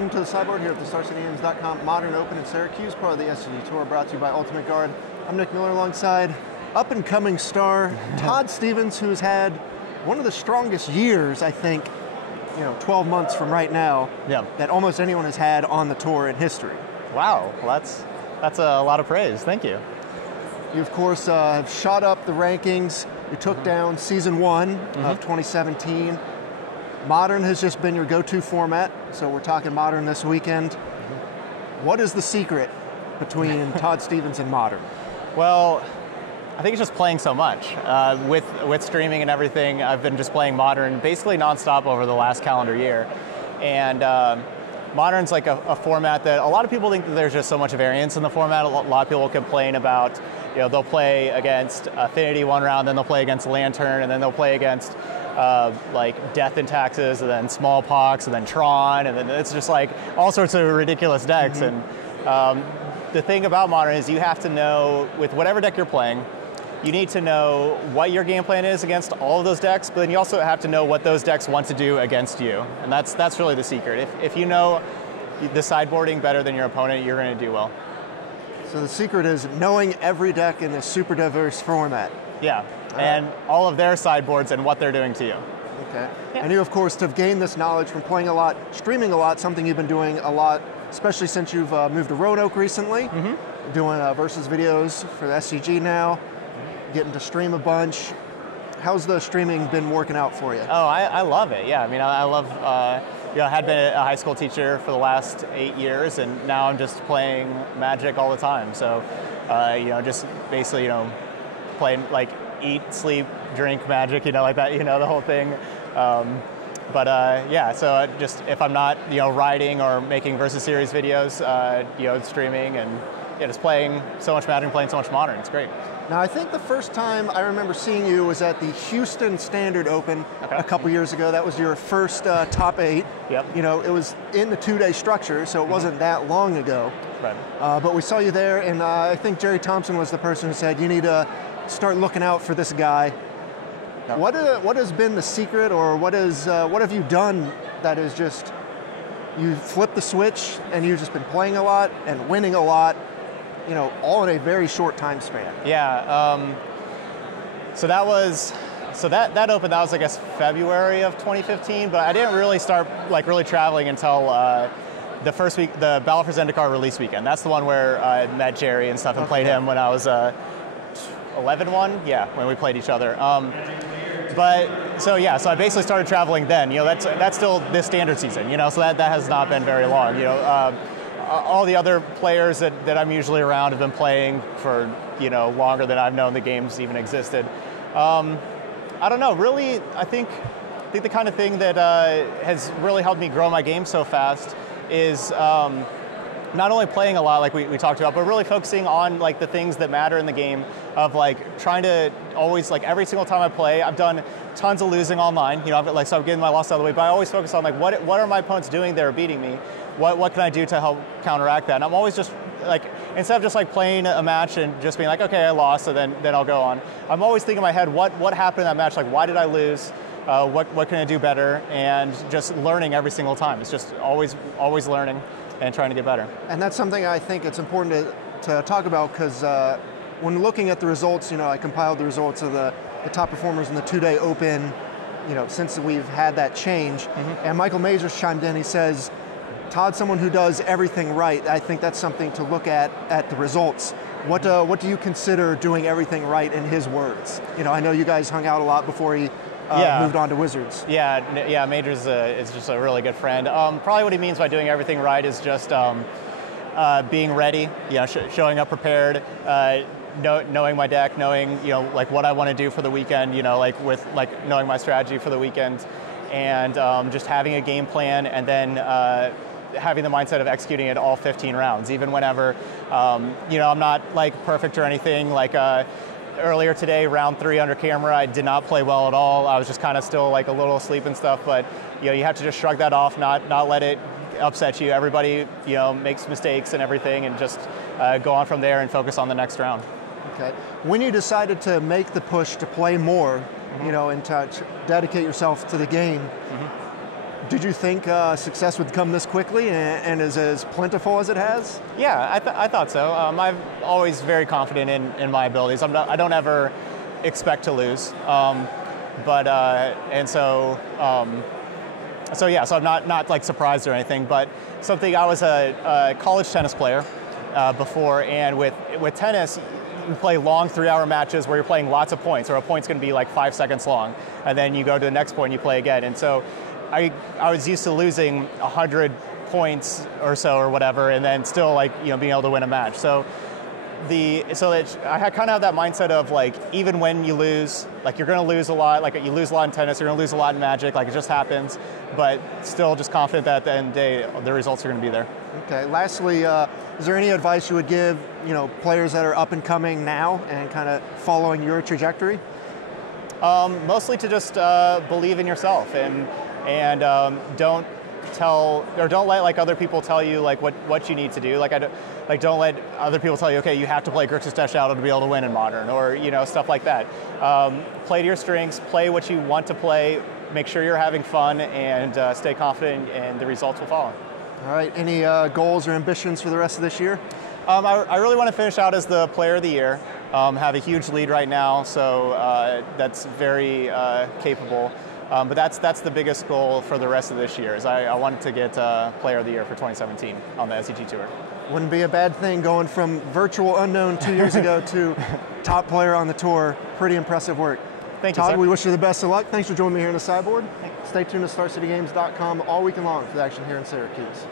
welcome to the sideboard here at the StarCityGames.com Modern Open in Syracuse, part of the SCG Tour, brought to you by Ultimate Guard. I'm Nick Miller alongside up-and-coming star Todd Stevens, who's had one of the strongest years, I think, 12 months from right now, that almost anyone has had on the tour in history. Wow, well, that's a lot of praise. Thank you. You, of course, have shot up the rankings. You took down Season 1 of 2017. Modern has just been your go-to format, so we're talking Modern this weekend. What is the secret between Todd Stevens and Modern? Well, I think it's just playing so much. With streaming and everything, I've been just playing Modern basically nonstop over the last calendar year. And Modern's like a format that a lot of people think that there's just so much variance in the format. A lot of people complain about, they'll play against Affinity one round, then they'll play against Lantern, and then they'll play against like Death and Taxes, and then Smallpox, and then Tron, and then it's just like all sorts of ridiculous decks. And the thing about Modern is you have to know, with whatever deck you're playing, you need to know what your game plan is against all of those decks, but then you also have to know what those decks want to do against you. And that's really the secret. If you know the sideboarding better than your opponent, you're going to do well. So the secret is knowing every deck in this super diverse format. Yeah, and all of their sideboards and what they're doing to you. Okay. Yeah. And you, of course, have gained this knowledge from playing a lot, streaming a lot, something you've been doing a lot, especially since you've moved to Roanoke recently, doing versus videos for the SCG now, getting to stream a bunch. How's the streaming been working out for you? Oh, I love it. Yeah, I mean, I love. I had been a high school teacher for the last 8 years, and now I'm just playing Magic all the time. So, just basically, playing like eat, sleep, drink Magic, like that, the whole thing. Yeah, so just if I'm not, writing or making versus series videos, streaming and just playing so much Magic, playing so much Modern. It's great. Now, I think the first time I remember seeing you was at the Houston Standard Open a couple years ago. That was your first top 8. Yep. It was in the 2-day structure, so it wasn't that long ago. Right. But we saw you there, and I think Jerry Thompson was the person who said, you need to start looking out for this guy. Yep. What has been the secret, or what have you done that is just, you flipped the switch and you've just been playing a lot and winning a lot, all in a very short time span? Yeah, so that opened, that was I guess February of 2015, but I didn't really start really traveling until the first week, the Battle for Zendikar release weekend. That's the one where I met Jerry and stuff and played him when I was 11-1, yeah, when we played each other. So I basically started traveling then. That's still this standard season, so that has not been very long. All the other players that I'm usually around have been playing for longer than I've known the games even existed. I don't know, really, I think the kind of thing that has really helped me grow my game so fast is not only playing a lot like we talked about, but really focusing on the things that matter in the game, of trying to always, every single time I play, I've done tons of losing online, so I'm getting my loss out of the way, but I always focus on what are my opponents doing that are beating me? What can I do to help counteract that? And I'm always just instead of just playing a match and just being okay, I lost, so then I'll go on. I'm always thinking in my head, what happened in that match? Why did I lose? What can I do better? And just learning every single time. It's just always learning and trying to get better. And that's something I think it's important to talk about, because when looking at the results, I compiled the results of the top performers in the 2-day Open, since we've had that change. And Michael Majors chimed in, he says, Todd's someone who does everything right. I think that's something to look at the results. What do you consider doing everything right in his words? I know you guys hung out a lot before he moved on to Wizards. Yeah, Majors is just a really good friend. Probably what he means by doing everything right is just being ready, showing up prepared, knowing my deck, knowing what I want to do for the weekend, with knowing my strategy for the weekend, and just having a game plan, and then having the mindset of executing it all 15 rounds, even whenever, I'm not perfect or anything. Earlier today, round 3 under camera, I did not play well at all. I was just kind of still a little asleep and stuff, but you have to just shrug that off, not let it upset you. Everybody makes mistakes and everything, and just go on from there and focus on the next round. Okay. When you decided to make the push to play more, and to dedicate yourself to the game, Did you think success would come this quickly and is as plentiful as it has? Yeah, I thought so. I'm always very confident in my abilities. I don't ever expect to lose. So I'm not like surprised or anything, but something, I was a college tennis player before, and with tennis, you play long 3-hour matches where you're playing lots of points, or a point's going to be like 5 seconds long, and then you go to the next point and you play again. And so I was used to losing 100 points or so or whatever, and then still like being able to win a match. So I had kind of that mindset of like, even when you lose, like you're going to lose a lot, like you lose a lot in tennis, you're going to lose a lot in Magic, like it just happens, but still just confident that at the end of the day, the results are going to be there. Okay, lastly, is there any advice you would give, players that are up and coming now and kind of following your trajectory? Mostly to just believe in yourself and don't let like other people tell you like what you need to do. Don't let other people tell you, okay, you have to play Grixis Dash Shadow to be able to win in Modern, or stuff like that. Play to your strengths, play what you want to play, make sure you're having fun, and stay confident, and the results will follow. All right, any goals or ambitions for the rest of this year? I really want to finish out as the Player of the Year. Have a huge lead right now, so that's very capable. But that's the biggest goal for the rest of this year, is I wanted to get Player of the Year for 2017 on the SCG Tour. Wouldn't be a bad thing going from virtual unknown 2 years ago to top player on the tour. Pretty impressive work. Thank you, Todd, sir. we wish you the best of luck. Thanks for joining me here on the sideboard. Stay tuned to StarCityGames.com all weekend long for the action here in Syracuse.